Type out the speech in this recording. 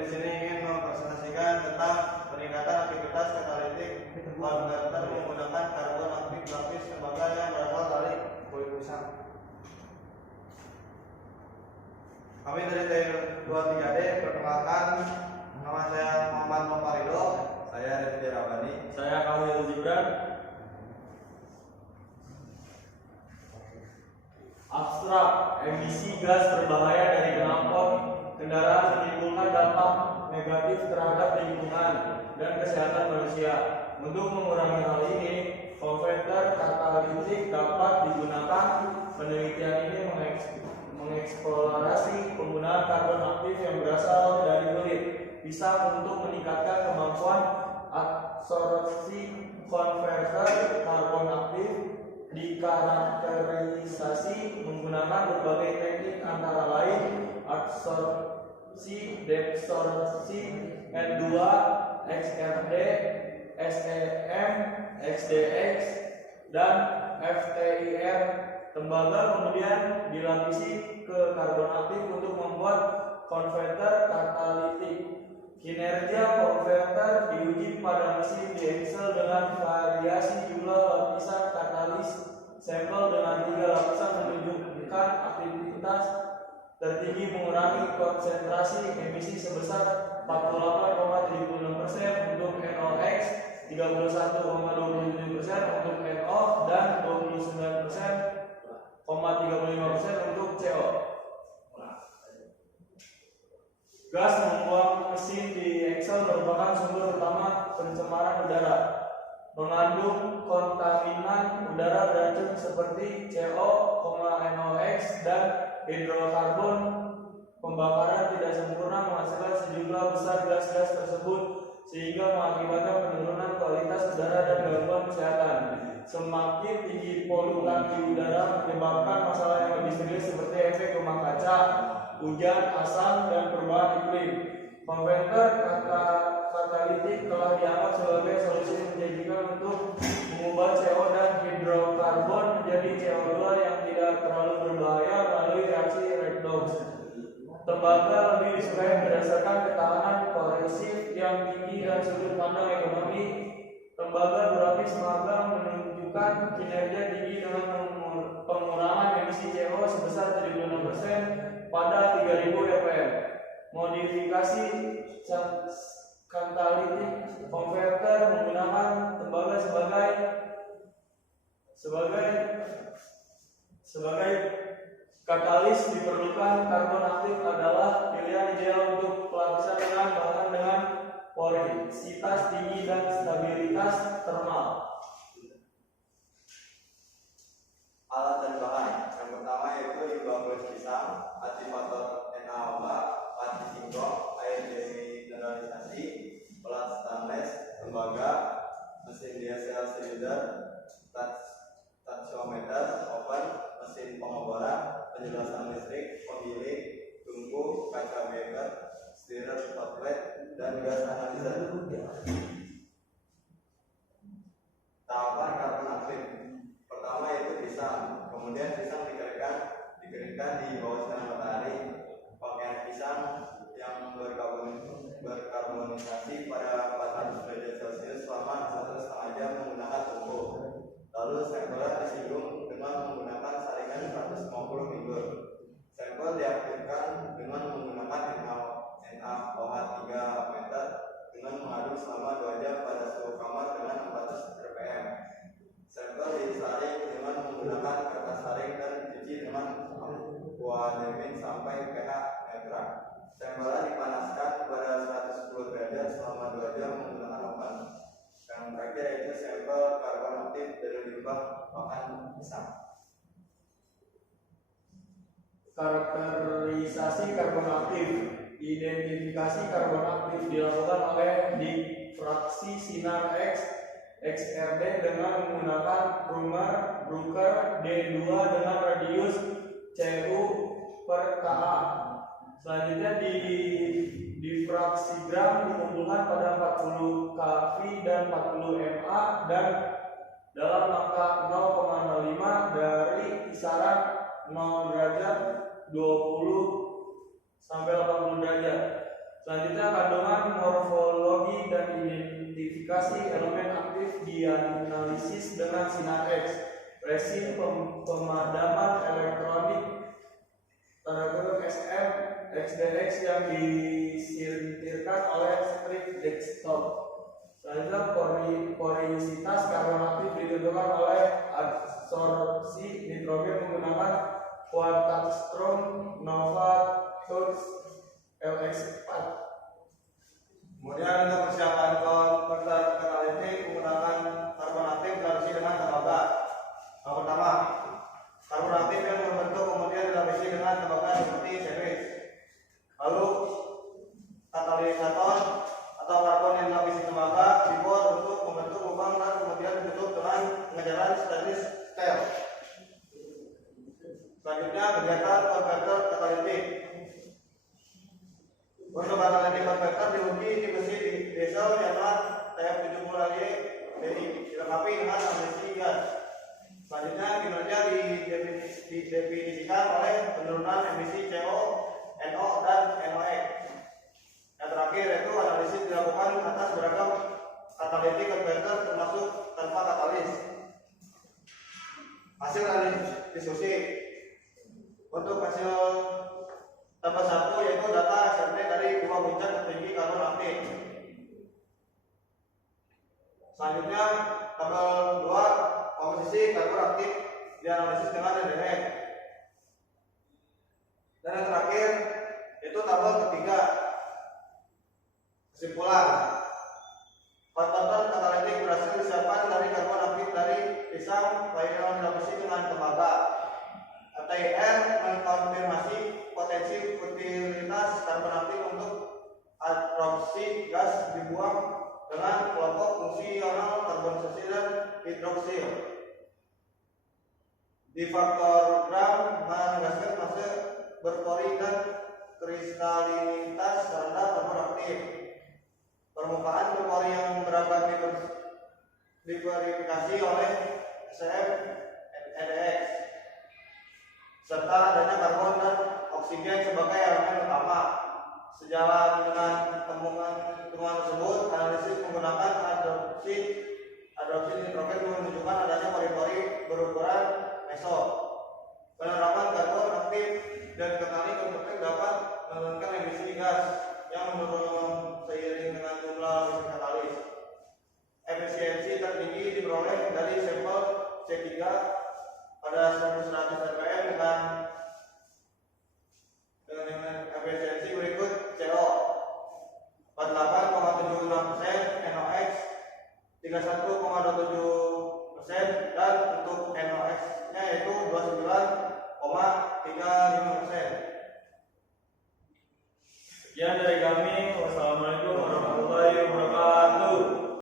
di sini ingin mempresentasikan tentang peningkatan aktivitas katalitik konverter menggunakan karbon aktif lapis tembaga yang berasal dari kulit pisang. Kami dari T23D perkenalkan, nama saya Muhammad Noparido. Saya Rizky Rabani. Saya Kamil Gibran. Abstrak, emisi gas berbahaya dari knalpot kendaraan menimbulkan dampak negatif terhadap lingkungan dan kesehatan manusia. Untuk mengurangi hal ini, konverter katalitik dapat digunakan. Penelitian ini mengeksplorasi penggunaan karbon aktif yang berasal dari kulit pisang untuk meningkatkan kemampuan absorpsi. Konverter karbon aktif dikarakterisasi menggunakan berbagai teknik antara lain absorpsi, desorpsi, N2, XRD, SEM, XDX, dan FTIR. Tembaga kemudian dilapisi ke karbon aktif untuk membuat konverter katalitik. Kinerja konverter diuji pada mesin diesel dengan variasi jumlah lapisan katalis. Sampel dengan 3 lapisan menunjukkan aktivitas tertinggi mengurangi konsentrasi emisi sebesar 48,76% untuk NOx, 31,27% untuk NO, dan 29,35% untuk CO. Gas membuang mesin di Excel merupakan sumber utama pencemaran udara. Mengandung kontaminan udara beracun seperti CO, NOx, dan hidrokarbon. Pembakaran tidak sempurna menghasilkan sejumlah besar gas-gas tersebut sehingga mengakibatkan penurunan kualitas udara dan gangguan kesehatan. Semakin tinggi polutan di udara menyebabkan masalah yang lebih serius seperti efek rumah kaca, hujan, asam, dan perubahan iklim. Konverter katalitik telah dianggap sebagai solusi yang menjanjikan untuk mengubah CO dan hidrokarbon menjadi CO2 yang tidak terlalu berbahaya melalui reaksi redox. Tembaga lebih disukai berdasarkan ketahanan korosif yang tinggi dan sudut pandang ekonomi. Tembaga berlapis magang menunjukkan kinerja tinggi dengan pengurangan emisi CO sebesar 76% pada 3000 ppm. Modifikasi katalitik konverter menggunakan tembaga sebagai katalis diperlukan. Karbon aktif adalah pilihan ideal untuk pelapisan dengan bahan dengan porositas tinggi dan stabilitas termal. Alat dan bahan. Yang pertama yaitu limbah kulit pisang, aktivator NaOH, panci singkong, air demineralisasi, pelat stainless, tembaga, mesin diesel silinder, taksiometer, oven, mesin pengoboran, penjelasan listrik, penggiling, tungku, kaca beber, stirrer outlet, dan gas analyzer. Tahapan karbon aktif. Pertama yaitu pisang, kemudian pisang dikeringkan di bawah sinar matahari. Pakaian pisang yang berkarbonisasi pada 400 derajat Celcius selama 1,5 jam menggunakan tungku. Lalu sampel diseduh dengan menggunakan saringan 150 mg. Sampel diaktifkan dengan menggunakan NaOH 3 meter dengan mengaduk selama 2 jam pada suhu kamar dengan 400 rpm. Sampel disaring dengan menggunakan kertas saring dan dicuci dengan aquademin sampai pH netral. Sampel dipanaskan pada 110 derajat selama 2 jam menggunakan oven. Yang terakhir yaitu sampel karbon aktif dari limbah pakan pisang. Karakterisasi karbon aktif. Identifikasi karbon aktif dilakukan oleh difraksi sinar X XRD dengan menggunakan Bruker D2 dengan radius CU per KA. Selanjutnya difraksigram dikumpulkan pada 40 kV dan 40 MA dan dalam angka 0,05 dari kisaran 0 derajat 20 sampai 80 derajat. Selanjutnya kandungan morfologi dan identifikasi elemen aktif dianalisis dengan sinar X. Resin pemadaman elektronik SM XDX yang disintirkan oleh strip desktop. Selanjutnya porositas karbon aktif ditentukan oleh adsorpsi nitrogen menggunakan Quantastroom Nova Tools LX4. Kemudian untuk persiapan konverter katalitik menggunakan karbon aktif dilapisi dengan tembaga. Yang pertama, karbon aktif yang berbentuk kemudian dilapisi dengan tembaga seperti sandwich. Lalu katalisator atau karbon yang dilapisi tembaga dibuat untuk membentuk lubang dan kemudian ditutup dengan pengejaran stainless steel. Selanjutnya kegiatan konverter katalitik. Untuk katalitik konverter diuji di mesin diesel yang TF70AY dilengkapi dengan emisi gas. Selanjutnya kinerja didefinisikan oleh penurunan emisi CO, NO, dan NOx. Yang terakhir yaitu analisis dilakukan atas beragam katalitik konverter termasuk tanpa katalis. Hasil diskusi. Untuk hasil tambah 1 yaitu data SRT dari 2 puncak tertinggi karbon aktif. Selanjutnya tabel 2 komposisi karbon aktif dianalisis dengan DDX. Dan yang terakhir itu tabel ketiga. Kesimpulan, konverter katalitik berhasil disiapkan dari karbon aktif dari pisang yang dilapisi dengan tembaga. FTIR mengkonfirmasi potensi utilitas karbon aktif untuk adsorpsi gas dibuang dengan kelompok fungsional karbonisasi dan hidroksil. Di faktor gram menegaskan fase berpori dan kristalinitas rendah karbon aktif. Permukaan berpori yang beragam diverifikasi oleh SCM NDX serta adanya karbon dan oksigen sebagai elemen utama. Sejalan dengan temuan tersebut, analisis menggunakan adsorpsi nitrogen menunjukkan adanya pori-pori berukuran meso. Penerapan karbon aktif dan katalis konverter dapat menurunkan emisi gas yang menurun seiring dengan jumlah emisi katalis. Efisiensi tertinggi diperoleh dari sampel C3 pada 1100 ppm dengan efisiensi berikut: CO 48,76%, NOx 31,27%, dan untuk NOx-nya yaitu 29,35%. Sekian dari kami. Wassalamualaikum warahmatullahi wabarakatuh.